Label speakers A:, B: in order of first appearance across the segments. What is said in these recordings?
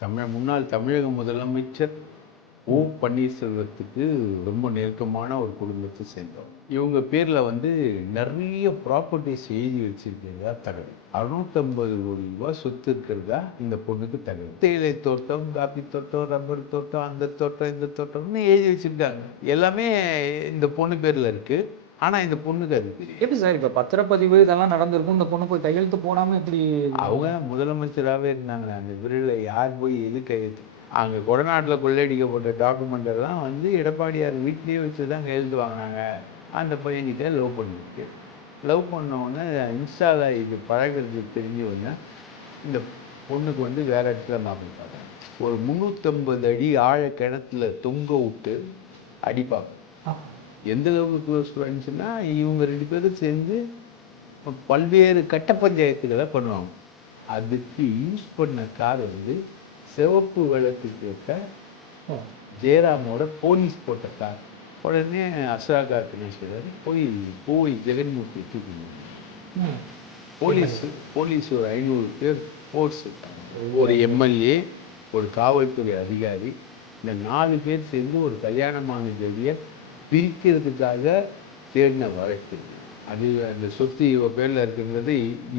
A: தமிழ் முன்னாள் தமிழக முதலமைச்சர் ஓ பன்னீர்செல்வத்துக்கு ரொம்ப நெருக்கமான ஒரு குடும்பத்தை சேர்ந்தோம் இவங்க பேரில் வந்து நிறைய ப்ராப்பர்ட்டிஸ் எழுதி வச்சிருக்கிறதா தகவல். அறுநூத்தம்பது கோடி ரூபாய் சொத்து இருக்கிறதா இந்த பொண்ணுக்கு தகவல். தேயிலை தோட்டம் காப்பி தோட்டம் ரப்பர் தோட்டம் அந்த தோட்டம் இந்த தோட்டம்னு எழுதி வச்சிருக்காங்க. எல்லாமே இந்த பொண்ணு பேரில் இருக்குது ஆனா இந்த பொண்ணுக்கு அது.
B: எப்படி சார் இப்போ பத்திரப்பதிவு இதெல்லாம் நடந்திருக்கும்? இந்த பொண்ணு போய் கையெழுத்து போடாம எப்படி
A: அவங்க முதலமைச்சராகவே இருந்தாங்க அந்த விரைவில் யார் போய் எது கையெழுத்து அங்கே கொடநாட்டில் கொள்ளையடிக்கப்பட்ட டாக்குமெண்ட் எல்லாம் வந்து எடப்பாடியார் வீட்லேயே வச்சு தான் கையெழுத்து வாங்கினாங்க. அந்த பையன்கிட்ட லவ் பண்ணிருக்கு லவ் பண்ண உடனே இன்ஸ்டாவில் இது பழகிறது தெரிஞ்ச உடனே இந்த பொண்ணுக்கு வந்து வேற இடத்துல மாப்பிள்ளை பார்த்தாங்க. ஒரு முந்நூற்றம்பது அடி ஆழ கிணத்துல தொங்க விட்டு அடிப்பாங்க எந்த அளவுக்கு க்ளோஸ் ஃப்ரெண்ட்ஸ்னா இவங்க ரெண்டு பேரும் சேர்ந்து பல்வேறு கட்ட பஞ்சாயத்துகளை பண்ணுவாங்க. அதுக்கு யூஸ் பண்ண கார் வந்து சிவப்பு விளக்குக்கு இருக்க ஜெயராமோட போலீஸ் போட்ட கார் உடனே அசோகா கணேஸ்வரர் போய் போய் ஜெகன்மூர்த்தி தூக்கி போலீஸ் போலீஸ் ஒரு ஐநூறு பேர் ஃபோர்ஸ் ஒரு எம்எல்ஏ ஒரு காவல்துறை அதிகாரி. இந்த நாலு பேர் சேர்ந்து ஒரு கல்யாணமான ஜெடியை பிரிக்கிறதுக்காக தேடின வழக்கு. அது அந்த சொத்து இவ பேர்ல இருக்குங்கிறது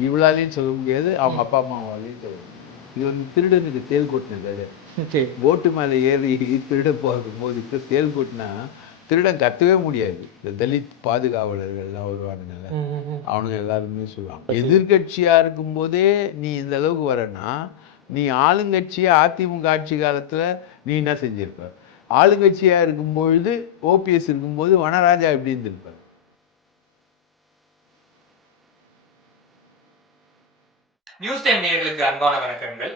A: இவளாலையும் சொல்ல முடியாது அவங்க அப்பா அம்மாவாலையும் சொல்ல முடியாது. இது வந்து திருடனுக்கு தேல் கொட்டின கதை
B: சரி
A: போட்டு மேலே ஏறி திருட போகிறது போது இப்போ தேல் கொட்டினா திருடன் கத்தவே முடியாது. இந்த தலித் பாதுகாவலர்கள்லாம் வருவானுங்கல்ல. அவனுங்க எல்லாருமே சொல்லுவாங்க எதிர்கட்சியா இருக்கும்போதே நீ இந்த அளவுக்கு வரனா நீ ஆளுங்கட்சியா அதிமுக ஆட்சி காலத்துல நீ என்ன செஞ்சிருப்ப? ஆளுங்கட்சியா இருக்கும்பொழுது ஓபிஎஸ் இருக்கும்போது வனராஜா எப்படி இருந்திருப்பார்?
C: நியூஸ் டைம் நேர்களுக்கு அன்பான வணக்கங்கள்.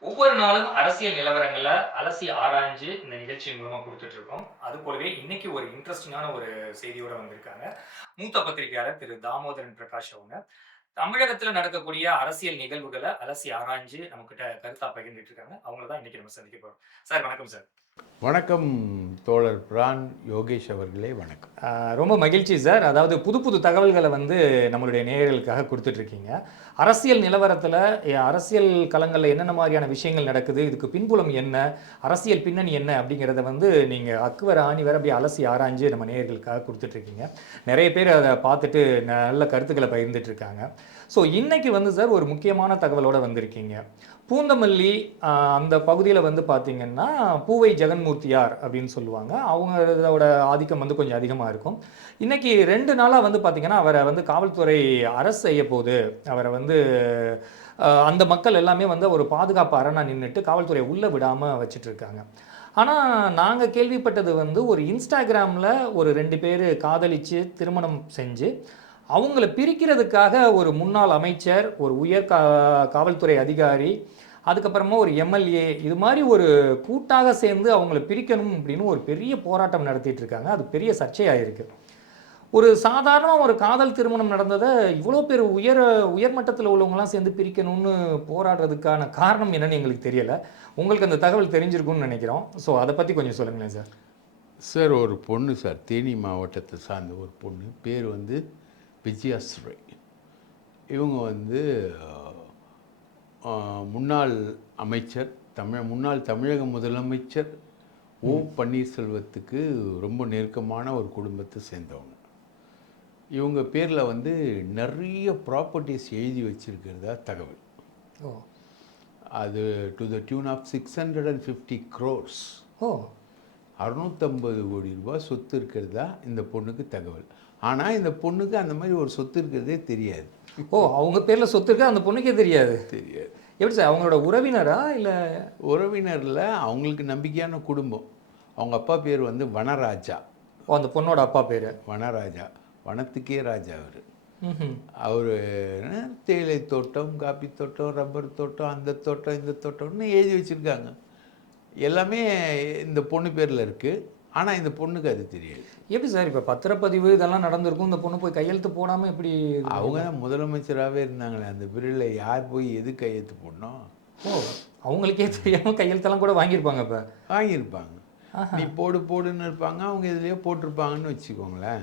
C: ஒவ்வொரு நாளும் அரசியல் நிலவரங்களை அலசி ஆராய்ஞ்சு இந்த நிகழ்ச்சி மூலமா கொடுத்துட்டு இருக்கோம் அது போலவே இன்னைக்கு ஒரு இன்ட்ரெஸ்டிங்கான ஒரு செய்தியோட வந்திருக்காங்க. மூத்த பத்திரிகையாளர் திரு தாமோதரன் பிரகாஷ் அவங்க. தமிழகத்துல நடக்கக்கூடிய அரசியல் நிகழ்வுகளை அலசி ஆராய்ஞ்சு நம்ம கிட்ட கருத்தா பகிர்ந்துட்டு இருக்காங்க அவங்கள தான் இன்னைக்கு நம்ம சந்திக்க போறோம். சார் வணக்கம் சார்.
A: வணக்கம் தோழர் பிரான் யோகேஷ் அவர்களே வணக்கம்.
C: ரொம்ப மகிழ்ச்சி சார். அதாவது புது புது தகவல்களை வந்து நம்மளுடைய நேயர்களுக்காக கொடுத்துட்டு இருக்கீங்க அரசியல் நிலவரத்தில் அரசியல் களங்களில் என்னென்ன மாதிரியான விஷயங்கள் நடக்குது இதுக்கு பின்புலம் என்ன அரசியல் பின்னணி என்ன அப்படிங்கிறத வந்து நீங்கள் அக்குவர ஆணி வர அப்படியே அலசி ஆராய்ஞ்சு நம்ம நேயர்களுக்காக கொடுத்துட்டு இருக்கீங்க நிறைய பேர் அதை பார்த்துட்டு நல்ல கருத்துக்களை பகிர்ந்துட்டு இருக்காங்க ஸோ இன்னைக்கு வந்து சார் ஒரு முக்கியமான தகவலோட வந்திருக்கீங்க. பூந்தமல்லி அந்த பகுதியில் வந்து பார்த்தீங்கன்னா பூவை ஜெகன்மூர்த்தியார் அப்படின்னு சொல்லுவாங்க. அவங்களோட ஆதிக்கம் வந்து கொஞ்சம் அதிகமாக இருக்கும். இன்னைக்கு ரெண்டு நாளாக வந்து பார்த்தீங்கன்னா அவரை வந்து காவல்துறை அரசு செய்ய போகுது. அவரை வந்து அந்த மக்கள் எல்லாமே வந்து ஒரு பாதுகாப்பு அரணா நின்றுட்டு காவல்துறையை உள்ளே விடாமல் வச்சுட்டு இருக்காங்க ஆனால் நாங்கள் கேள்விப்பட்டது வந்து ஒரு இன்ஸ்டாகிராமில் ஒரு ரெண்டு பேர் காதலித்து திருமணம் செஞ்சு அவங்கள பிரிக்கிறதுக்காக ஒரு முன்னாள் அமைச்சர் ஒரு உயர் கா காவல்துறை அதிகாரி அதுக்கப்புறமா ஒரு எம்எல்ஏ இது மாதிரி ஒரு கூட்டாக சேர்ந்து அவங்கள பிரிக்கணும் அப்படின்னு ஒரு பெரிய போராட்டம் நடத்திட்டு இருக்காங்க. அது பெரிய சர்ச்சையாயிருக்கு. ஒரு சாதாரணமாக ஒரு காதல் திருமணம் நடந்ததை இவ்வளோ பேர் உயர உயர்மட்டத்தில் உள்ளவங்களாம் சேர்ந்து பிரிக்கணும்னு போராடுறதுக்கான காரணம் என்னன்னு எங்களுக்கு தெரியலை. உங்களுக்கு அந்த தகவல் தெரிஞ்சிருக்கும்னு நினைக்கிறோம். ஸோ அதை பற்றி கொஞ்சம் சொல்லுங்களேன் சார்.
A: சார் ஒரு பொண்ணு சார். தேனி மாவட்டத்தை சார்ந்த ஒரு பொண்ணு. பேர் வந்து விஜயாஸ்ரீ இவங்க வந்து முன்னாள் அமைச்சர் தமிழ் முன்னாள் தமிழக முதலமைச்சர் ஓ பன்னீர்செல்வத்துக்கு ரொம்ப நெருக்கமான ஒரு குடும்பத்தை சேர்ந்தவங்க. இவங்க பேரில் வந்து நிறைய ப்ராப்பர்ட்டிஸ் எழுதி வச்சிருக்கிறதா தகவல்.
C: ஓ.
A: அது to the tune of six hundred and fifty crores
C: ஓ.
A: அறுநூத்தம்பது கோடி ரூபாய் சொத்து இருக்கிறதா இந்த பொண்ணுக்கு தகவல். ஆனால் இந்த பொண்ணுக்கு அந்த மாதிரி ஒரு சொத்து இருக்கிறதே தெரியாது.
C: ஓ அவங்க பேரில் சொத்து இருக்கு? அந்த பொண்ணுக்கே தெரியாது.
A: தெரியாது.
C: எப்படி சார் அவங்களோட உறவினரா இல்லை?
A: உறவினரில் அவங்களுக்கு நம்பிக்கையான குடும்பம். அவங்க அப்பா பேர் வந்து வனராஜா.
C: ஓ அந்த பொண்ணோட அப்பா பேர்.
A: வனராஜா. வனத்துக்கே ராஜா அவர். அவர் தேயிலை தோட்டம் காபி தோட்டம் ரப்பர் தோட்டம் அந்த தோட்டம் இந்த தோட்டம்னு எழுதி வச்சுருக்காங்க. எல்லாமே இந்த பொண்ணு பேரில் இருக்குது ஆனால் இந்த பொண்ணுக்கு அது தெரியாது.
C: எப்படி சார் இப்போ பத்திரப்பதிவு இதெல்லாம் நடந்திருக்கும்? இந்த பொண்ணு போய் கையெழுத்து போடாமல் எப்படி
A: அவங்க தான் முதலமைச்சராகவே இருந்தாங்களே அந்த பிரிவில் யார் போய் எது கையெழுத்து போடணும்?
C: ஓ அவங்களுக்கே தெரியாமல் கையெழுத்தெல்லாம் கூட வாங்கியிருப்பாங்க இப்போ.
A: வாங்கியிருப்பாங்க. நீ போடு போடுன்னு இருப்பாங்க. அவங்க இதுலயே போட்டிருப்பாங்கன்னு வச்சுக்கோங்களேன்.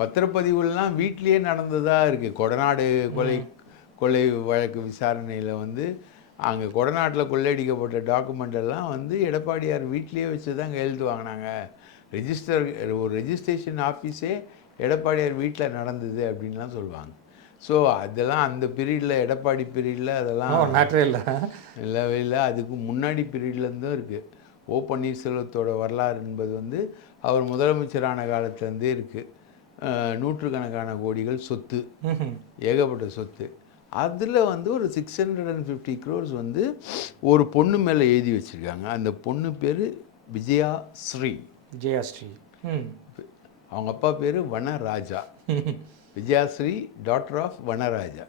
A: பத்திரப்பதிவுலாம் வீட்லயே நடந்ததா இருக்கு. கொடநாடு கொலை கொலை வழக்கு விசாரணையில் வந்து அங்கே கொடநாட்டில் கொள்ளையடிக்கப்பட்ட டாக்குமெண்ட் எல்லாம் வந்து எடப்பாடியார் வீட்டிலேயே வச்சு தான் கையெழுத்து வாங்கினாங்க. ரெஜிஸ்டர் ஒரு ரெஜிஸ்ட்ரேஷன் ஆஃபீஸே எடப்பாடியார் வீட்டில் நடந்தது அப்படின்லாம் சொல்லுவாங்க. ஸோ அதெல்லாம் அந்த பீரியடில் எடப்பாடி பீரியடில் அதெல்லாம்
C: மேட்ரே இல்லை
A: இல்லவே இல்லை. அதுக்கு முன்னாடி பீரியட்லேருந்தும் இருக்குது ஓ பன்னீர்செல்வத்தோட வரலாறு என்பது வந்து அவர் முதலமைச்சரான காலத்துலேருந்தே இருக்குது நூற்றுக்கணக்கான கோடிகள் சொத்து ஏகப்பட்ட சொத்து. அதில் வந்து ஒரு six hundred and fifty crores வந்து ஒரு பொண்ணு மேலே எழுதி வச்சுருக்காங்க. அந்த பொண்ணு பேர் விஜயா ஸ்ரீ.
C: ஜெயாஸ்ரீ
A: அவங்க அப்பா பேர் Vanaraja. Vijayashree daughter of Vanaraja.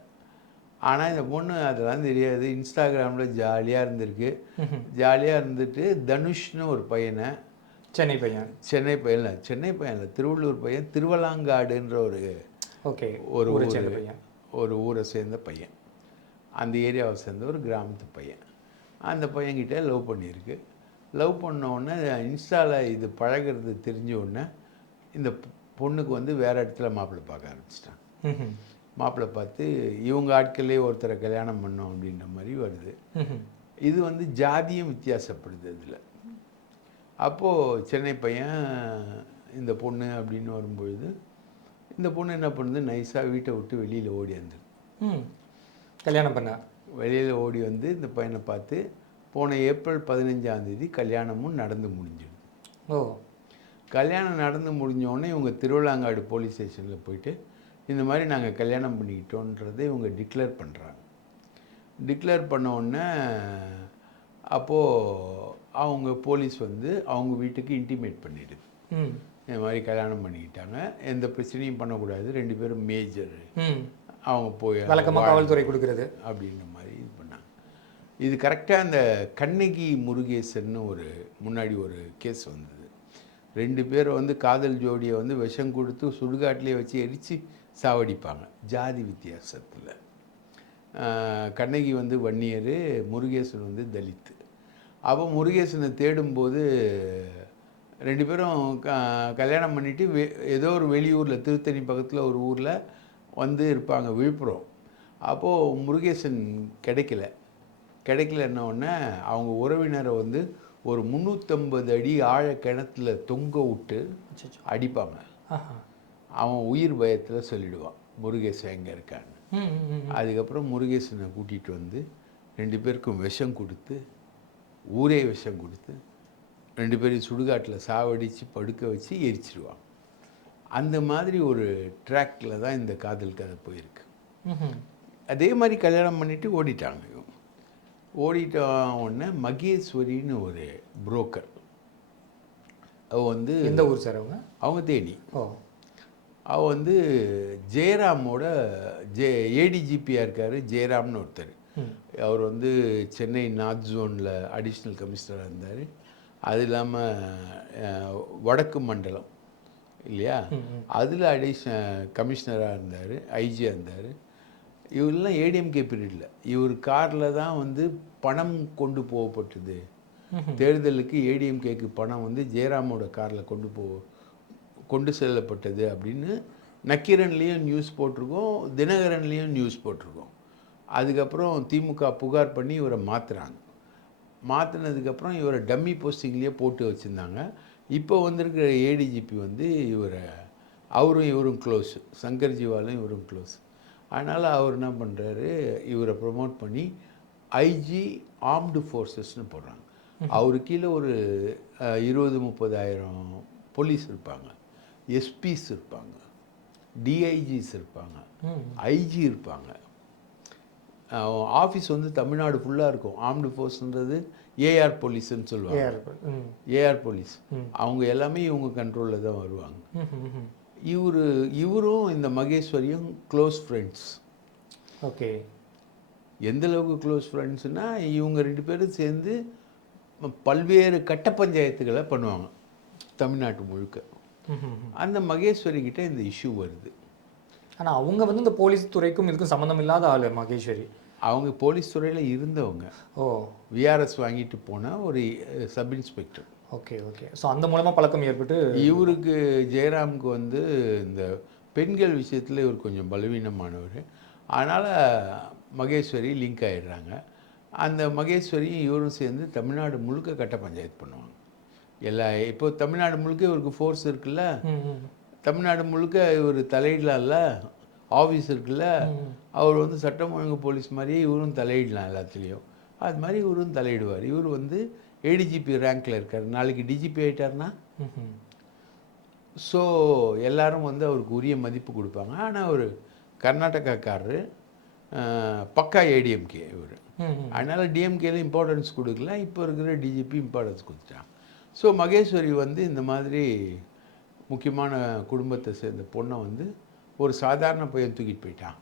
A: ஆனால் இந்த பொண்ணு அதெல்லாம் தெரியாது. இன்ஸ்டாகிராமில் ஜாலியாக இருந்திருக்கு. ஜாலியாக இருந்துட்டு தனுஷ்னு ஒரு பையனை
C: சென்னை பையன்.
A: சென்னை பையன் இல்லை சென்னை பையன் இல்லை திருவள்ளூர் பையன் திருவலாங்காடுன்ற ஒரு
C: ஓகே
A: ஒரு
C: ஒரு
A: ஊரு-
C: சென்னை பையன்.
A: ஒரு ஊரை சேர்ந்த பையன். அந்த ஏரியாவை சேர்ந்த ஒரு கிராமத்து பையன். அந்த பையன்கிட்ட லவ் பண்ணியிருக்கு. லவ் பண்ண உடனே இன்ஸ்டாவில் இது பழகுறது தெரிஞ்ச உடனே இந்த பொண்ணுக்கு வந்து வேறு இடத்துல மாப்பிள்ளை பார்க்க ஆரம்பிச்சிட்டான்
C: ம்ஹும்.
A: மாப்பிள்ளை பார்த்து இவங்க ஆட்களே ஒருத்தரை கல்யாணம் பண்ணோம் அப்படின்ற மாதிரி வருது. இது வந்து ஜாதியும் வித்தியாசப்படுது இதில். அப்போது சென்னை பையன் இந்த பொண்ணு அப்படின்னு வரும்பொழுது இந்த பொண்ணு என்ன பண்ணுது? நைஸாக வீட்டை விட்டு வெளியில் ஓடி வந்துடுது
C: கல்யாணம் பண்ண?
A: வெளியில் ஓடி வந்து இந்த பையனை பார்த்து போன ஏப்ரல் பதினஞ்சாம் தேதி கல்யாணமும் நடந்து முடிஞ்சிடும்
C: ஓ.
A: கல்யாணம் நடந்து முடிஞ்ச உடனே இவங்க திருவிழாங்காடு போலீஸ் ஸ்டேஷனில் போயிட்டு இந்த மாதிரி நாங்கள் கல்யாணம் பண்ணிக்கிட்டோன்றதை இவங்க டிக்ளேர் பண்ணுறாங்க டிக்ளேர் பண்ண உடனே அப்போது அவங்க போலீஸ் வந்து அவங்க வீட்டுக்கு இன்டிமேட் பண்ணிடுது.
C: ம்.
A: இந்த மாதிரி கல்யாணம் பண்ணிக்கிட்டாங்க. எந்த பிரச்சனையும் பண்ணக்கூடாது. ரெண்டு பேரும் மேஜர் அவங்க போய்
C: வழக்கமாக காவல்துறை கொடுக்கறது.
A: பண்ணாங்க இது கரெக்டாக அந்த கண்ணகி முருகேசன்னு ஒரு முன்னாடி ஒரு கேஸ் வந்தது. ரெண்டு பேர் வந்து காதல் ஜோடியை வந்து விஷம் கொடுத்து சுடுகாட்டிலே வச்சு எரித்து சாவடிப்பாங்க ஜாதி வித்தியாசத்தில். கண்ணகி வந்து வன்னியர் முருகேசன் வந்து தலித்து. அப்போ முருகேசனை தேடும்போது ரெண்டு பேரும் க கல்யாணம் பண்ணிவிட்டு வெ ஏதோ ஒரு வெளியூரில் திருத்தணி பக்கத்தில் ஒரு ஊரில் வந்து இருப்பாங்க விழுப்புரம். அப்போது முருகேசன் கிடைக்கல. கிடைக்கலன்ன உடனே அவங்க உறவினரை வந்து ஒரு முந்நூற்றம்பது அடி ஆழ கிணத்துல தொங்க விட்டு. அடிப்பாங்க. அவன் உயிர் பயத்தில் சொல்லிடுவான் முருகேசன் எங்கே இருக்கான்னு. அதுக்கப்புறம் முருகேசனை கூட்டிகிட்டு வந்து ரெண்டு பேருக்கும் விஷம் கொடுத்து ஊரே விஷம் கொடுத்து ரெண்டு பேரையும் சுடுகாட்டில் சாவடித்து படுக்க வச்சு எரிச்சிடுவாங்க அந்த மாதிரி ஒரு ட்ராக்கில் தான் இந்த காதல் கதை போயிருக்கு. அதே மாதிரி கல்யாணம் பண்ணிட்டு ஓடிட்டாங்க. ஓடிட்ட உடனே மகேஸ்வரின்னு ஒரு புரோக்கர் அவ வந்து
C: எந்த ஊர் சார் அவங்க?
A: அவங்க தேனி.
C: ஓ.
A: அவ வந்து ஜெயராமோட ஜே ஏடிஜிபியாக இருக்கார் ஜெயராம்னு ஒருத்தர். அவர் வந்து சென்னை நார்த் ஜோனில் அடிஷ்னல் கமிஷனராக இருந்தார். அது இல்லாமல் வடக்கு மண்டலம் இல்லையா? அதில் அடிஷனல் கமிஷனராக இருந்தார் ஐஜியாக இருந்தார். இவரெல்லாம் ஏடிஎம்கே பீரியடில் இவர் காரில் தான் வந்து பணம் கொண்டு போகப்பட்டது. தேர்தலுக்கு ஏடிஎம்கேக்கு பணம் வந்து ஜெயராமோட காரில் கொண்டு போ கொண்டு செல்லப்பட்டது அப்படின்னு நக்கீரன்லேயும் நியூஸ் போட்டிருக்கோம் தினகரன்லேயும் நியூஸ் போட்டிருக்கோம். அதுக்கப்புறம் திமுக புகார் பண்ணி இவரை மாற்றுறாங்க மாற்றினதுக்கப்புறம் இவரை டம்மி போஸ்டிங்லேயே போட்டு வச்சுருந்தாங்க. இப்போ வந்திருக்கிற ஏடிஜிபி வந்து இவரை அவரும் இவரும் க்ளோஸ் சங்கர் ஜிவாலும் இவரும் க்ளோஸ் அதனால் அவர் என்ன பண்ணுறாரு இவரை ப்ரொமோட் பண்ணி ஐஜி ஆர்ம்டு ஃபோர்ஸஸ்னு போடுறாங்க. அவரு கீழே ஒரு இருபது முப்பதாயிரம் போலீஸ் இருப்பாங்க. எஸ்பிஸ் இருப்பாங்க. டிஐஜிஸ் இருப்பாங்க. ஐஜி இருப்பாங்க. ஆஃபீஸ் வந்து தமிழ்நாடு ஃபுல்லாக இருக்கும். ஆர்ம்டு ஃபோர்ஸ்ன்றது ஏஆர் போலீஸ்ன்னு சொல்லுவாங்க.
C: ஏஆர்
A: போலீஸ் அவங்க எல்லாமே இவங்க கண்ட்ரோலில் தான் வருவாங்க. இவர் இவரும் இந்த மகேஸ்வரியும் க்ளோஸ் ஃப்ரெண்ட்ஸ்
C: ஓகே.
A: எந்த அளவுக்கு க்ளோஸ் ஃப்ரெண்ட்ஸ்னா இவங்க ரெண்டு பேரும் சேர்ந்து பல்வேறு கட்ட பஞ்சாயத்துகளை பண்ணுவாங்க தமிழ்நாட்டு முழுக்க. அந்த மகேஸ்வரி கிட்ட இந்த இஷ்யூ வருது.
C: ஆனா அவங்க வந்து இந்த போலீஸ் துறைக்கும் இதுக்கும் சம்மந்தம் இல்லாத ஆளு மகேஸ்வரி.
A: அவங்க போலீஸ் துறையில் இருந்தவங்க.
C: ஓ.
A: விஆர்எஸ் வாங்கிட்டு போன ஒரு sub inspector.
C: Okay okay. So அந்த மூலமா பழக்கம் ஏற்பட்டு
A: இவருக்கு ஜெயராமுக்கு வந்து இந்த பெண்கள் விஷயத்தில் இவர் கொஞ்சம் பலவீனமானவர். அதனால் மகேஸ்வரி லிங்க் ஆயிடுறாங்க. அந்த மகேஸ்வரியும் இவரும் சேர்ந்து தமிழ்நாடு முழுக்க கட்ட பஞ்சாயத்து பண்ணுவாங்க. எல்லா இப்போ தமிழ்நாடு முழுக்க இவருக்கு ஃபோர்ஸ் இருக்குல்ல. தமிழ்நாடு முழுக்க இவர் தலையிடலாம்ல? ஆஃபீஸ் இருக்குல்ல அவர் வந்து சட்டம் ஒழுங்கு போலீஸ் மாதிரியே இவரும் தலையிடலாம் எல்லாத்துலேயும். அது மாதிரி இவரும் தலையிடுவார். இவர் வந்து ஏடிஜிபி ரேங்க்கில் இருக்கார். நாளைக்கு டிஜிபி
C: ம்.
A: ஸோ எல்லாரும் வந்து அவருக்கு உரிய மதிப்பு கொடுப்பாங்க. ஆனால் அவர் கர்நாடகாக்காரரு பக்கா ஏடிஎம்கே இவர். அதனால் டிஎம்கேல இம்பார்ட்டன்ஸ் கொடுக்கல. இப்போ இருக்கிற டிஜிபி இம்பார்ட்டன்ஸ் கொடுத்துட்டான் ஸோ மகேஸ்வரி வந்து இந்த மாதிரி முக்கியமான குடும்பத்தை சேர்ந்த பொண்ணை வந்து ஒரு சாதாரண பையன் தூக்கிட்டு போயிட்டான்.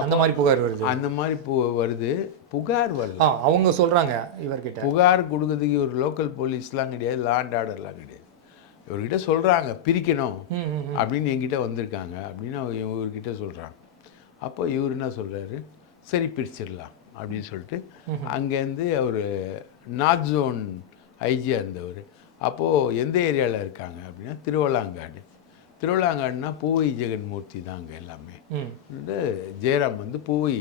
C: அந்த மாதிரி புகார் வருது.
A: அந்த மாதிரி பு வருது. புகார் வரல.
C: அவங்க சொல்றாங்க இவர்கிட்ட.
A: புகார் கொடுக்கறதுக்கு ஒரு லோக்கல் போலீஸ்லாம் கிடையாது லா அண்ட் ஆர்டர்லாம் கிடையாது. இவர்கிட்ட சொல்கிறாங்க பிரிக்கணும். அப்படின்னு என்கிட்ட வந்திருக்காங்க அப்படின்னு அவங்க இவர்கிட்ட சொல்கிறாங்க அப்போ இவர் என்ன சொல்கிறாரு சரி பிரிச்சிடலாம் அப்படின்னு சொல்லிட்டு அங்கேருந்து அவர் நார்த் ஜோன் ஐஜியாக இருந்தவர். அப்போது எந்த ஏரியாவில் இருக்காங்க அப்படின்னா திருவள்ளாங்காடு. திருவள்ளாங்காடுனா பூவை ஜெகன்மூர்த்தி தான் அங்கே எல்லாமே ஜெயராம் வந்து பூவை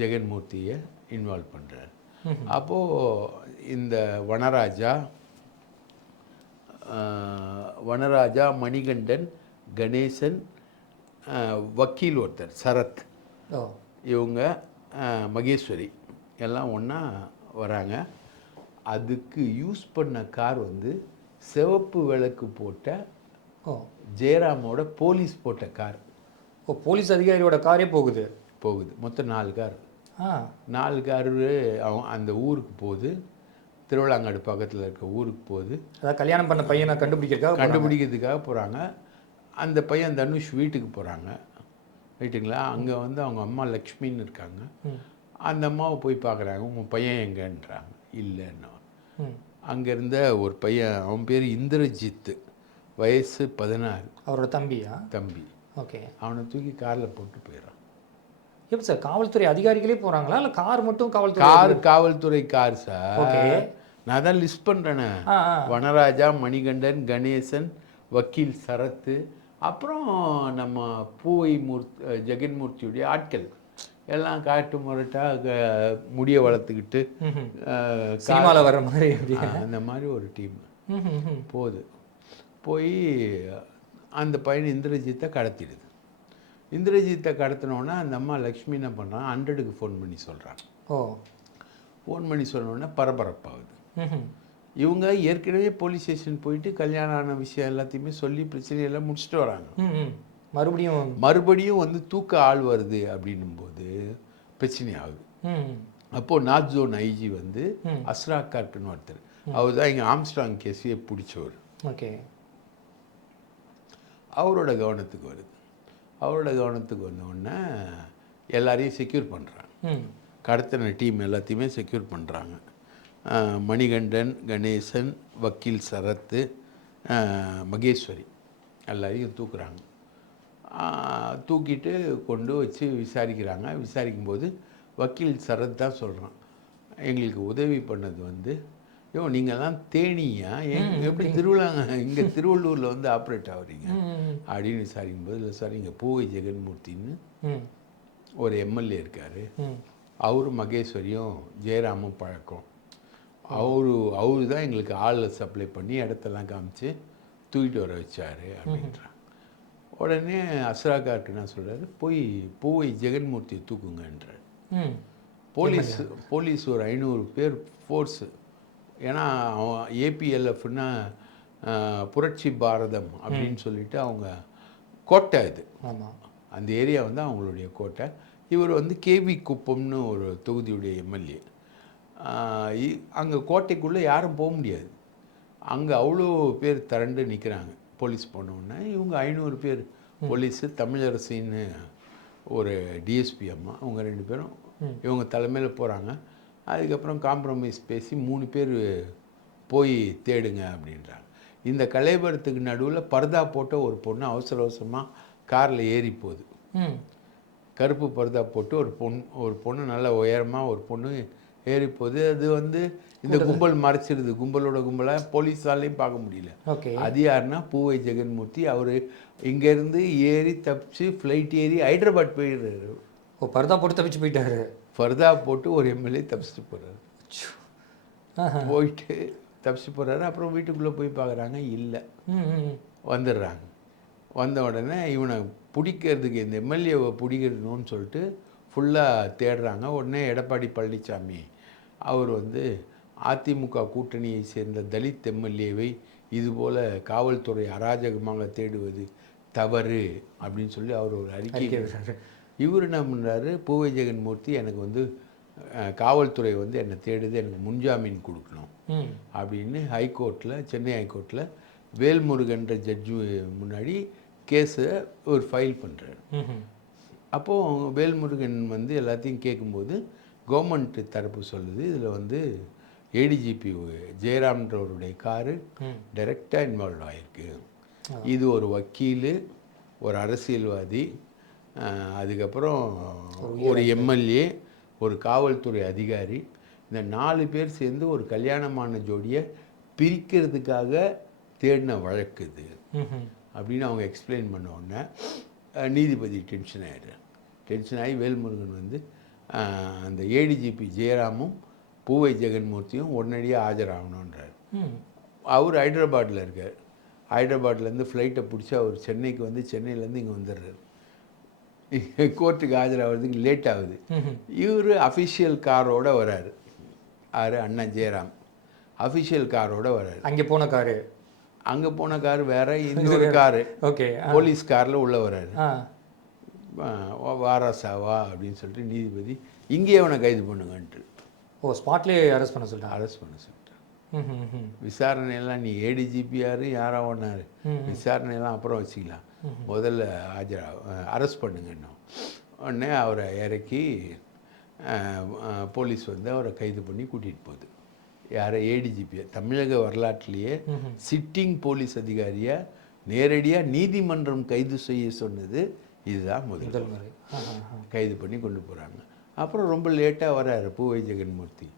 A: ஜெகன்மூர்த்தியை இன்வால்வ் பண்ணுறாரு அப்போது இந்த வனராஜா வனராஜா மணிகண்டன் கணேசன் வக்கீல் ஒருத்தர் சரத். இவங்க மகேஸ்வரி. எல்லாம் ஒன்றா வராங்க. அதுக்கு யூஸ் பண்ண கார் வந்து சிவப்பு விளக்கு போட்ட
C: ஓ.
A: ஜெயராமோட போலீஸ் போட்ட கார்.
C: ஓ போலீஸ் அதிகாரியோட காரே போகுது.
A: போகுது. மொத்தம் நாலு கார்.
C: ஆ.
A: நாலு காரு அவன் அந்த ஊருக்கு போகுது. திருவிழாங்காடு பக்கத்தில் இருக்க ஊருக்கு போகுது.
C: அதாவது கல்யாணம் பண்ண பையனை கண்டுபிடிக்கிறதுக்காக
A: கண்டுபிடிக்கிறதுக்காக போகிறாங்க அந்த பையன் தனுஷ் வீட்டுக்கு போகிறாங்க ரைட்டுங்களா அங்கே வந்து அவங்க அம்மா லக்ஷ்மின்னு இருக்காங்க. அந்த அம்மாவை போய் பார்க்குறாங்க உங்கள் பையன் எங்கன்றாங்க. இல்லைன்னா. அங்கே இருந்த ஒரு பையன் அவன் பேர் இந்திரஜித்து. வயசு பதினாறு.
C: அவரோட தம்பியா?
A: தம்பி.
C: ஓகே.
A: அவனை தூக்கி காரில் போட்டு போயிடறான்.
C: எப்படி சார் காவல்துறை அதிகாரிகளே போறாங்களா? இல்ல கார் மட்டும் காவல்துறை
A: கார் காவல்துறை கார் சார்.
C: ஓகே.
A: நான் தான் லிஸ்ட் பண்ணுறேனே வனராஜா மணிகண்டன் கணேசன் வக்கீல் சரத்து அப்புறம் நம்ம பூவை மூர்த்தி ஜெகன்மூர்த்தியுடைய ஆட்கள். எல்லாம் காட்டு முரட்டா க- முடிய வளர்த்துக்கிட்டு
C: சினிமால வர்ற மாதிரி
A: அந்த மாதிரி ஒரு டீம். போகுது போய் அந்த பையன் இந்திரஜித்தை கடத்திடுது. இந்திரஜித்தை கடத்தினோன்னா அந்த அம்மா லக்ஷ்மி என்ன பண்ணுறான் ஹண்ட்ரடுக்கு ஃபோன் பண்ணி சொல்கிறாங்க
C: ஓ.
A: ஃபோன் பண்ணி சொன்னோன்னே பரபரப்பாகுது. இவங்க ஏற்கனவே போலீஸ் ஸ்டேஷன் போயிட்டு கல்யாணம் ஆன விஷயம் எல்லாத்தையுமே சொல்லி பிரச்சனையெல்லாம் முடிச்சுட்டு வராங்க.
C: மறுபடியும்
A: மறுபடியும் வந்து தூக்க ஆள் வருது அப்படின்னும்போது பிரச்சனை ஆகுது.
C: ம்,
A: அப்போது நார்த் ஜோன் ஐஜி வந்து. அஸ்ரா கார்க்குன்னு ஒருத்தர். அவர் தான் இங்கே ஆம்ஸ்ட்ராங் கேஸையே பிடிச்சவர்.
C: ஓகே.
A: அவரோட கவனத்துக்கு வருது. அவரோட கவனத்துக்கு வந்த உடனே எல்லாரையும் செக்யூர் பண்ணுறாங்க கடத்தின டீம் எல்லாத்தையுமே செக்யூர் பண்ணுறாங்க மணிகண்டன் கணேசன் வக்கீல் சரத்து மகேஸ்வரி எல்லாரையும் தூக்குறாங்க. தூக்கிட்டு கொண்டு வச்சு விசாரிக்கிறாங்க. விசாரிக்கும்போது வக்கீல் சரத் தான் சொல்கிறான் எங்களுக்கு உதவி பண்ணது வந்து யோ நீங்கள்லாம் தேனியா? எங்க எப்படி திருவிழாங்க? இங்கே திருவள்ளூரில் வந்து ஆப்ரேட் ஆகுறீங்க அப்படின்னு விசாரிக்கும்போது இல்லை சார் இங்கே பூவை ஜெகன்மூர்த்தின்னு ஒரு எம்எல்ஏ இருக்கார். அவரும் மகேஸ்வரியும் ஜெயராமும் பழக்கம். அவரு அவரு தான் எங்களுக்கு ஆள் சப்ளை பண்ணி இடத்தெல்லாம் காமிச்சு தூக்கிட்டு வர வச்சாரு அப்படின்றாங்க. உடனே அஸ்ராகாருக்கு என்ன சொல்றாரு? போய் பூவை ஜெகன்மூர்த்தியை தூக்குங்கன்றார். போலீஸ் போலீஸ் ஒரு ஐநூறு பேர் ஃபோர்ஸு ஏன்னா அவன் ஏபிஎல்எஃப்னா புரட்சி பாரதம் அப்படின்னு சொல்லிட்டு அவங்க கோட்டை இது
C: ஆமா.
A: அந்த ஏரியா வந்து அவங்களுடைய கோட்டை. இவர் வந்து கேவி குப்பம்னு ஒரு தொகுதியுடைய எம்எல்ஏ. அங்கே கோட்டைக்குள்ளே யாரும் போக முடியாது. அங்கே அவ்வளோ பேர் திரண்டு நிற்கிறாங்க போலீஸ் போனோடனே இவங்க ஐநூறு பேர் போலீஸு தமிழரசின்னு ஒரு டிஎஸ்பி அம்மா அவங்க ரெண்டு பேரும் இவங்க தலைமையில் போகிறாங்க அதுக்கப்புறம் காம்ப்ரமைஸ் பேசி மூணு பேர் போய் தேடுங்க அப்படின்றாங்க. இந்த கலைபரத்துக்கு நடுவில் பர்தா போட்ட ஒரு பொண்ணு அவசர அவசரமாக காரில் ஏறி போகுது. கருப்பு பர்தா போட்டு ஒரு பொண்ணு ஒரு பொண்ணு நல்ல உயரமாக ஒரு பொண்ணு ஏறி போகுது. அது வந்து இந்த கும்பல் மறைச்சிருது. கும்பலோட கும்பலாக போலீஸாலையும் பார்க்க முடியல.
C: ஓகே.
A: அது யாருன்னா பூவை ஜெகன்மூர்த்தி. அவர் இங்கேருந்து ஏறி தப்பிச்சு ஃப்ளைட் ஏறி ஹைதராபாத் போயிடுறாரு.
C: ஓ பர்தா போட்டு தப்பிச்சு போயிட்டாரு.
A: ஃபர்தா போட்டு ஒரு எம்எல்ஏ தப்பிச்சுட்டு போகிறாரு. போயிட்டு தப்பிச்சு போகிறாரு அப்புறம் வீட்டுக்குள்ளே போய் பார்க்குறாங்க இல்லை. வந்துடுறாங்க வந்த உடனே இவனை பிடிக்கிறதுக்கு இந்த எம்எல்ஏவை பிடிக்கணும்னு சொல்லிட்டு ஃபுல்லாக தேடுறாங்க உடனே எடப்பாடி பழனிசாமி அவர் வந்து அதிமுக கூட்டணியை சேர்ந்த தலித் எம்எல்ஏவை இதுபோல் காவல்துறை அராஜகமாக தேடுவது தவறு அப்படின்னு சொல்லி அவர் ஒரு அறிக்கை. இவர் என்ன பண்ணுறாரு பூவை ஜெகன்மூர்த்தி எனக்கு வந்து காவல்துறை வந்து என்னை தேடுது எனக்கு முன்ஜாமீன் கொடுக்கணும். அப்படின்னு ஹைகோர்ட்டில் சென்னை ஹைகோர்ட்டில் வேல்முருகன்ற ஜட்ஜு முன்னாடி கேஸை ஒரு ஃபைல் பண்ணுறாரு. அப்போது வேல்முருகன் வந்து எல்லாத்தையும் கேட்கும்போது கவர்மெண்ட் தரப்பு சொல்லுது இதில் வந்து ஏடிஜிபி ஜெயராம்ன்றவருடைய காரு. டைரெக்டாக இன்வால்வ் ஆகிருக்கு இது ஒரு வக்கீல் ஒரு அரசியல்வாதி அதுக்கப்புறம் ஒரு எம்எல்ஏ ஒரு காவல்துறை அதிகாரி இந்த நாலு பேர் சேர்ந்து ஒரு கல்யாணமான ஜோடியை பிரிக்கிறதுக்காக தேடின வழக்கு இது. அப்படின்னு அவங்க எக்ஸ்பிளைன் பண்ண உடனே நீதிபதி டென்ஷன் ஆகிடுறார் டென்ஷன் ஆகி வேல்முருகன் வந்து அந்த ஏடிஜிபி ஜெயராமும் பூவை ஜெகன்மூர்த்தியும் உடனடியாக ஆஜராகணுன்றார். அவர் ஹைதராபாத்தில் இருக்கார். ஹைதராபாத்லேருந்து ஃப்ளைட்டை பிடிச்சி அவர் சென்னைக்கு வந்து சென்னையிலேருந்து இங்கே வந்துடுறாரு. கோர்ட்டுக்கு ஆஜராகிறதுக்கு லேட் ஆகுது. இவர் அஃபிஷியல் காரோட வராரு. யார் அண்ணன் ஜெயராம். அஃபிஷியல் காரோட வராரு.
C: அங்கே போன காரு?
A: அங்கே போன கார் வேற இன்னொரு காரு.
C: ஓகே
A: போலீஸ் காரில் உள்ளே வராரு.
C: ஆ.
A: வா- வாராசா வா அப்படின்னு சொல்லிட்டு நீதிபதி இங்கேயே அவனை கைது பண்ணுங்கன்ட்டு.
C: ஓ ஸ்பாட்லேயே அரெஸ்ட் பண்ண சொல்லிட்டாங்க?
A: அரெஸ்ட் பண்ண
C: ம்ஹும்.
A: விசாரணையெல்லாம் நீ ஏடிஜிபியாரு யாரா ஒன்றாரு விசாரணையெல்லாம் அப்புறம் வச்சுக்கலாம். முதல்ல ஆஜரா அரெஸ்ட் பண்ணுங்கன்னு. உடனே அவரை இறக்கி போலீஸ் வந்து அவரை கைது பண்ணி கூட்டிகிட்டு போகுது. யாரை? ஏடிஜிபியை தமிழக வரலாற்றிலேயே சிட்டிங் போலீஸ் அதிகாரியை நேரடியாக நீதிமன்றம் கைது செய்ய சொன்னது இதுதான் முதல்
C: முறை.
A: கைது பண்ணி கொண்டு போகிறாங்க அப்புறம் ரொம்ப லேட்டாக வராரு பூவை ஜெகன்மூர்த்தி.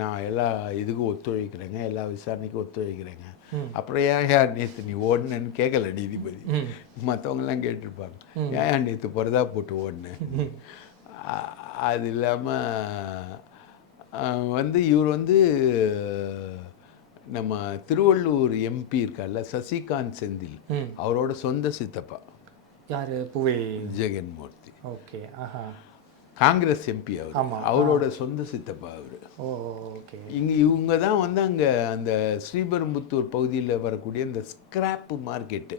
A: நான் எல்லா இதுக்கும் ஒத்துழைக்கிறேங்க எல்லா விசாரணைக்கும் ஒத்துழைக்கிறேங்க. அப்புறம் ஏன் ஏன் நேற்று நீ ஓடுனேன்னு கேட்கல நீதிபதி. மற்றவங்கெல்லாம் கேட்டிருப்பாங்க. ஏன் ஏன் நேற்று பிறதா போட்டு ஓடினேன் அது இல்லாமல் வந்து இவர் வந்து நம்ம திருவள்ளூர் எம்பி இருக்கார்ல சசிகாந்த் செந்தில். அவரோட சொந்த சித்தப்பா.
C: யாரு? பூவை.
A: ஜெகன்மூர்த்தி.
C: ஓகே ஆஹா.
A: காங்கிரஸ் எம்பி அவர். அவரோட சொந்த சித்தப்பா அவர். இங்க இவங்க தான் வந்து அங்க அந்த ஸ்ரீபெரும்புத்தூர் பகுதியில் வரக்கூடிய இந்த ஸ்கிராப் மார்க்கெட்டு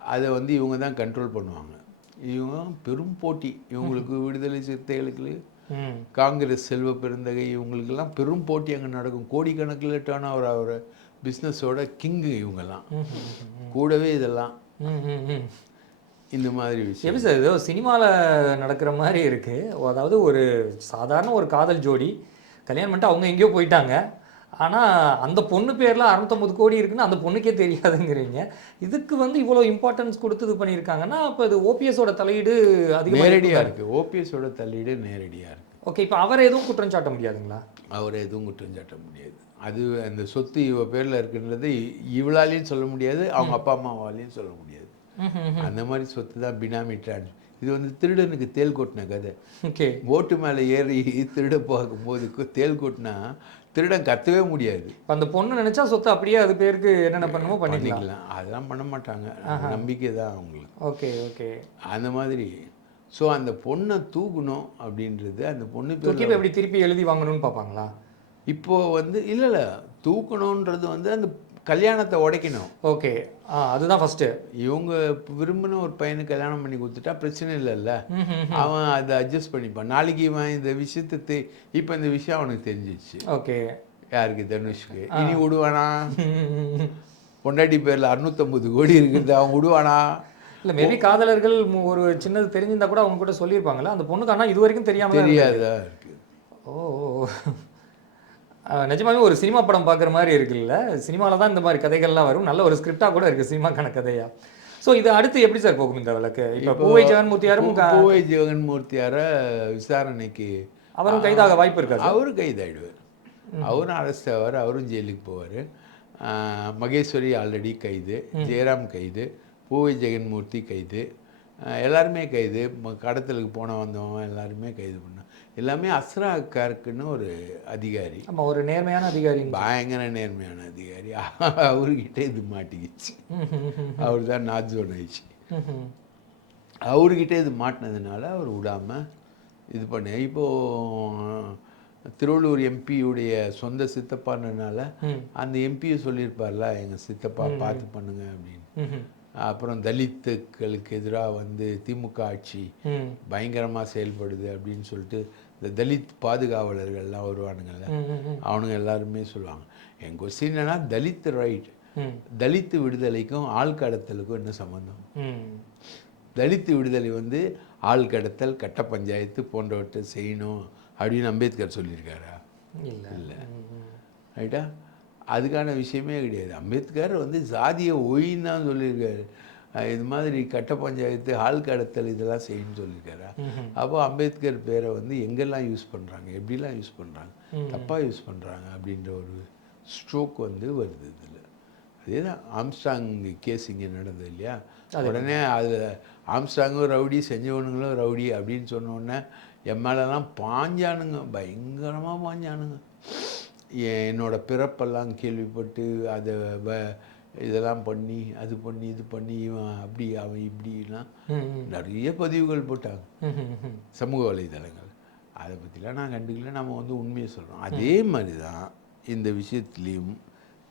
A: அதை வந்து இவங்க தான் கண்ட்ரோல் பண்ணுவாங்க. இவங்க பெரும் போட்டி. இவங்களுக்கு விடுதலை சிறுத்தைகளுக்கு காங்கிரஸ் செல்வ பெருந்தகை இவங்களுக்கெல்லாம் பெரும் போட்டி அங்கே நடக்கும். கோடிக்கணக்கில் டேர்ன் அவர் அவர் பிஸ்னஸோட கிங்கு இவங்கெல்லாம். கூடவே இதெல்லாம். இந்த மாதிரி விஷயம்.
C: எப்படி சார் ஏதோ சினிமாவில் நடக்கிற மாதிரி இருக்கு. அதாவது ஒரு சாதாரண ஒரு காதல் ஜோடி. கல்யாணம் பண்ணிட்டு அவங்க எங்கேயோ போயிட்டாங்க. ஆனால் அந்த பொண்ணு பேரில் அறுநூத்தொம்பது கோடி இருக்குன்னு அந்த பொண்ணுக்கே தெரியாதுங்கிறீங்க. இதுக்கு வந்து இவ்வளோ இம்பார்ட்டன்ஸ் கொடுத்து இது பண்ணியிருக்காங்கன்னா அப்போ இது ஓபிஎஸோட தலையீடு அதிகமாக
A: நேரடியாக இருக்குது ஓபிஎஸோட தள்ளிடு நேரடியாக இருக்குது
C: ஓகே இப்போ அவரை எதுவும் குற்றம் சாட்ட முடியாதுங்களா?
A: அவரை எதுவும் குற்றம் சாட்ட முடியாது. அது அந்த சொத்து இவ பேரில் இருக்குன்றது இவளாலையும் சொல்ல முடியாது அவங்க அப்பா அம்மாவாலையும் சொல்ல முடியாது. அந்த மாதிரி சொத்து தான் பினாமி டிரான்ஸ். இது வந்து திருடனுக்கு தேல் கொட்டின கதை. ஓட்டு மேலே ஏறி திருட பார்க்கும்போது கு- தேல் கொட்டினா திருடன் கத்தவே முடியாது.
C: அந்த பொண்ணு நினைச்சா சொத்து அப்படியே அது பேருக்கு என்னென்ன பண்ணுமோ பண்ணிக்கலாம்.
A: அதெல்லாம் பண்ண மாட்டாங்க. நம்பிக்கை தான் அவங்களுக்கு.
C: Okay okay.
A: அந்த மாதிரி. ஸோ அந்த பொண்ணை தூக்கணும் அப்படின்றது அந்த பொண்ணு
C: தூக்கி எப்படி திருப்பி எழுதி வாங்கணும்னு பார்ப்பாங்களா?
A: இப்போ வந்து இல்லை இல்லை தூக்கணுன்றது வந்து அந்த கல்யாணத்தை உடைக்கணும்.
C: ஓகே. ஆ அதுதான் ஃபஸ்ட்டு
A: இவங்க விரும்பின ஒரு பையனுக்கு கல்யாணம் பண்ணி கொடுத்துட்டா பிரச்சனை இல்லைல்ல. அவன் அதை அட்ஜஸ்ட் பண்ணிப்பான். நாளைக்கு இவன் இந்த விஷயத்தை இப்போ இந்த விஷயம் அவனுக்கு தெரிஞ்சிச்சு
C: ஓகே.
A: யாருக்கு? தனுஷ்க்கு. இனி விடுவானா? பொண்டாட்டி பேரில் அறுநூத்தம்பது கோடி இருக்குது. அவன் விடுவானா?
C: இல்லை மேபி காதலர்கள் ஒரு சின்னது தெரிஞ்சிருந்தா கூட அவங்க கூட சொல்லியிருப்பாங்களா அந்த பொண்ணுக்கு ஆனால் இது வரைக்கும் தெரியாம தான் இருந்தது.
A: தெரியாதா
C: ஓ. நிஜமாவே ஒரு சினிமா படம் பார்க்குற மாதிரி இருக்குல்ல? சினிமாவில் தான் இந்த மாதிரி கதைகள்லாம் வரும். நல்ல ஒரு ஸ்கிரிப்டாக கூட இருக்குது சினிமாக்கான கதையா? ஸோ இது அடுத்து எப்படி சார் போகும் இந்த வழக்கு? இப்போ பூவை ஜெகன்மூர்த்தியாரும்
A: பூவை ஜெகன்மூர்த்தியார விசாரணைக்கு
C: அவரும் கைதாக வாய்ப்பு இருக்காது
A: அவரும் கைதாயிடுவார். அவரும் அரெஸ்ட் ஆவார் அவரும் ஜெயிலுக்கு போவார். மகேஸ்வரி ஆல்ரெடி கைது ஜெயராம் கைது பூவை ஜெகன்மூர்த்தி கைது. எல்லாருமே கைது. கடத்தலுக்கு போன வந்தவங்க எல்லாருமே கைது பண்ணான் எல்லாமே அஸ்ரா கார்க்குன்னு ஒரு அதிகாரி.
C: ஆமா ஒரு நேர்மையான அதிகாரி.
A: பயங்கர நேர்மையான அதிகாரி. அவர்கிட்ட இது மாட்டிக்கிச்சு. அவர் தான் நாஜோன் ஆயிடுச்சு அவர்கிட்ட இது மாட்டினதுனால அவர் விடாம இது பண்ண இப்போ திருவள்ளூர் எம்பியுடைய சொந்த சித்தப்பான்றனால அந்த எம்பியை சொல்லியிருப்பார்ல எங்க சித்தப்பா பார்த்து பண்ணுங்க அப்படின்னு. அப்புறம் தலித்துக்களுக்கு எதிராக வந்து திமுக ஆட்சி பயங்கரமாக செயல்படுது அப்படின்னு சொல்லிட்டு இந்த தலித் பாதுகாவலர்கள்லாம் வருவானுங்கல்ல அவனுங்க எல்லாருமே சொல்லுவாங்க. என் கொஸ்டின் என்னன்னா தலித் ரைட் தலித்து விடுதலைக்கும் ஆள் கடத்தலுக்கும் என்ன சம்மந்தம் தலித்து விடுதலை வந்து ஆள் கடத்தல் கட்ட பஞ்சாயத்து போன்றவற்றை செய்யணும் அப்படின்னு அம்பேத்கர் சொல்லியிருக்காரா?
C: இல்லை.
A: ரைட்டா அதுக்கான விஷயமே கிடையாது. அம்பேத்கர் வந்து சாதியை ஒழின்னு தான் சொல்லியிருக்காரு. இது மாதிரி கட்ட பஞ்சாயத்து ஆள் கடத்தல் இதெல்லாம் செய்யணும்னு சொல்லியிருக்காரா? அப்போ அம்பேத்கர் பேரை வந்து எங்கெல்லாம் யூஸ் பண்ணுறாங்க எப்படிலாம் யூஸ் பண்ணுறாங்க தப்பாக யூஸ் பண்ணுறாங்க அப்படின்ற ஒரு ஸ்ட்ரோக் வந்து வருது இதில். அதே தான் ஆம்ஸ்டாங் கேஸ் இங்கே நடந்தது இல்லையா? உடனே அது ஆம்ஸ்டாங்கும் ரவுடி செஞ்சவனுங்களும் ரவுடி அப்படின்னு சொன்ன உடனே என் மேலெல்லாம் பாஞ்சானுங்க. பயங்கரமாக பாஞ்சானுங்க. என் என்னோட பிறப்பெல்லாம் கேள்விப்பட்டு அதை வ- இதெல்லாம் பண்ணி அது பண்ணி இது பண்ணி இவன் அப்படி அவன் இப்படிலாம் நிறைய பதிவுகள் போட்டாங்க. சமூக வலைதளங்கள். அதை பற்றிலாம் நான் கண்டுக்கல. நம்ம வந்து உண்மையை சொல்கிறோம் அதே மாதிரி தான் இந்த விஷயத்துலேயும்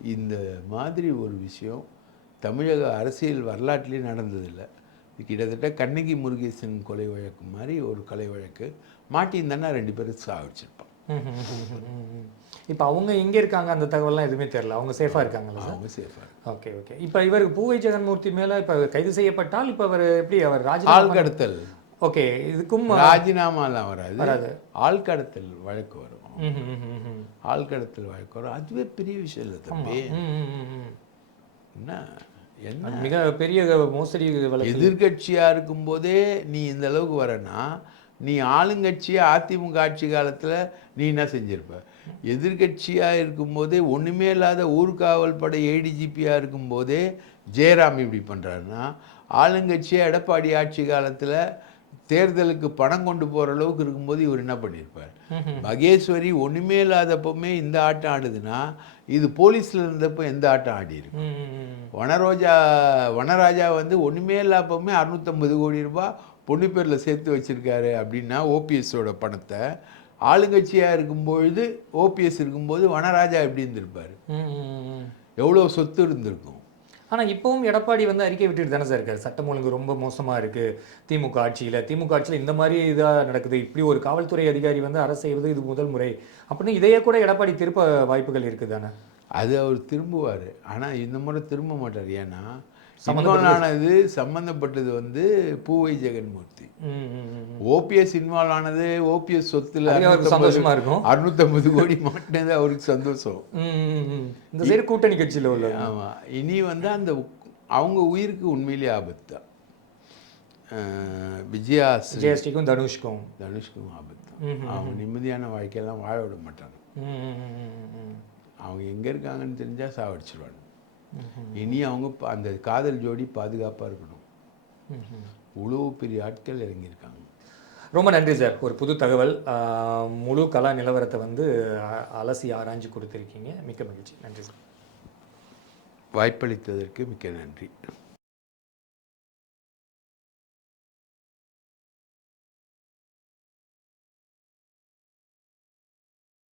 A: இந்த மாதிரி ஒரு விஷயம் தமிழக அரசியல் வரலாற்றிலே நடந்ததில்லை. கிட்டத்தட்ட கண்ணகி முருகேசன் கொலை வழக்கு மாதிரி ஒரு கொலை வழக்கு. மாட்டியிருந்தானா ரெண்டு பேரும் சாவிச்சிருப்பான்
C: இப்போ அவங்க எங்க இருக்காங்க அந்த தகவல்லாம் எதுவுமே தெரியல. அவங்க சேஃபா இருக்காங்களா
A: அவங்க சேஃபாக
C: ஓகே ஓகே இப்போ இவருக்கு பூவை ஜெகன்மூர்த்தி மேல இப்போ கைது செய்யப்பட்டால் இப்போ அவர் எப்படி? அவர்
A: ஆள்
C: ராஜினாமா
A: கடத்தல்.
C: ஓகே இதுக்கும்
A: ராஜினாமாலாம் வராது.
C: வராது.
A: ஆள் கடத்தல் வழக்கு வரும்.
C: ம், ம், ம், ம், ம்.
A: ஆள் கடத்தல் வழக்கு வரும். அதுவே பெரிய விஷயம் இல்லை தம்பி. என்ன? என்ன?
C: மிக பெரிய மோசடி
A: எதிர்கட்சியா இருக்கும்போதே நீ இந்த அளவுக்கு வரனா நீ ஆளுங்கட்சியா அதிமுக ஆட்சி காலத்துல நீ என்ன செஞ்சிருப்ப? எதிர்கட்சியா இருக்கும்போதே ஒண்ணுமே இல்லாத ஊர்காவல் படை ஏடிஜிபியா இருக்கும்போதே ஜெயராம் இப்படி பண்றாருன்னா ஆளுங்கட்சியா எடப்பாடி ஆட்சி காலத்துல தேர்தலுக்கு பணம் கொண்டு போற அளவுக்கு இருக்கும்போது இவர் என்ன பண்ணியிருப்பார் மகேஸ்வரி ஒண்ணுமே இல்லாதப்பவுமே இந்த ஆட்டம் ஆடுதுன்னா இது போலீஸ்ல இருந்தப்போ எந்த ஆட்டம் ஆடி இருக்கு. வனரோஜா வனராஜா வந்து ஒன்றுமே இல்லாப்பவுமே அறுநூத்தம்பது கோடி ரூபாய் பொண்ணு பேரில் சேர்த்து வச்சிருக்காரு அப்படின்னா ஓபிஎஸோட பணத்தை ஆளுங்கட்சியாக இருக்கும்பொழுது ஓபிஎஸ் இருக்கும்போது வனராஜா எப்படி இருந்திருப்பார். எவ்வளோ சொத்து இருந்திருக்கும்?
C: ஆனா இப்பவும் எடப்பாடி வந்து அறிக்கை விட்டுட்டு தானே சார் இருக்காரு. சட்டம் ஒழுங்கு ரொம்ப மோசமா இருக்கு. திமுக ஆட்சியில திமுக ஆட்சியில இந்த மாதிரி இதா நடக்குது. இப்படி ஒரு காவல்துறை அதிகாரி வந்து அரசு செய்வது இது முதல் முறை. அப்படின்னு இதையே கூட எடப்பாடி திருப்ப வாய்ப்புகள் இருக்கு தானே
A: அது அவர் திரும்புவார். ஆனால் இந்த முறை திரும்ப மாட்டார். ஏன்னா இன்வால்வ் ஆனது சம்மந்தப்பட்டது வந்து பூவை ஜெகன்மூர்த்தி. ஓபிஎஸ் இன்வால்வ் ஆனது ஓபிஎஸ் சொத்துல
C: சந்தோஷமா இருக்கும்.
A: அறுநூத்தம்பது கோடி மாட்டினது அவருக்கு சந்தோஷம்.
C: இந்த சைடு கூட்டணி கட்சியில உள்ள
A: ஆமா. இனி வந்து அந்த அவங்க உயிருக்கு உண்மையிலேயே ஆபத்து? தான் விஜயா ஸ்ரீ
C: ஜிஎஸ்டிக்கும் தனுஷ்க்கும்.
A: தனுஷ்க்கும் ஆபத்து? அவங்க நிம்மதியான வாழ்க்கையெல்லாம் வாழ விட மாட்டாங்க. அவங்க எங்க இருக்காங்கன்னு தெரிஞ்சா சாவடிச்சிருவாங்க. இனி அவங்க அந்த காதல் ஜோடி பாதுகாப்பா இருக்கணும். இவ்வளோ பெரிய ஆட்கள் இறங்கியிருக்காங்க.
C: ரொம்ப நன்றி சார். ஒரு புது தகவல். முழு கலா நிலவரத்தை வந்து அலசி ஆராய்ஞ்சு கொடுத்துருக்கீங்க. மிக்க மகிழ்ச்சி. நன்றி சார்.
A: வாய்ப்பளித்ததற்கு மிக்க நன்றி.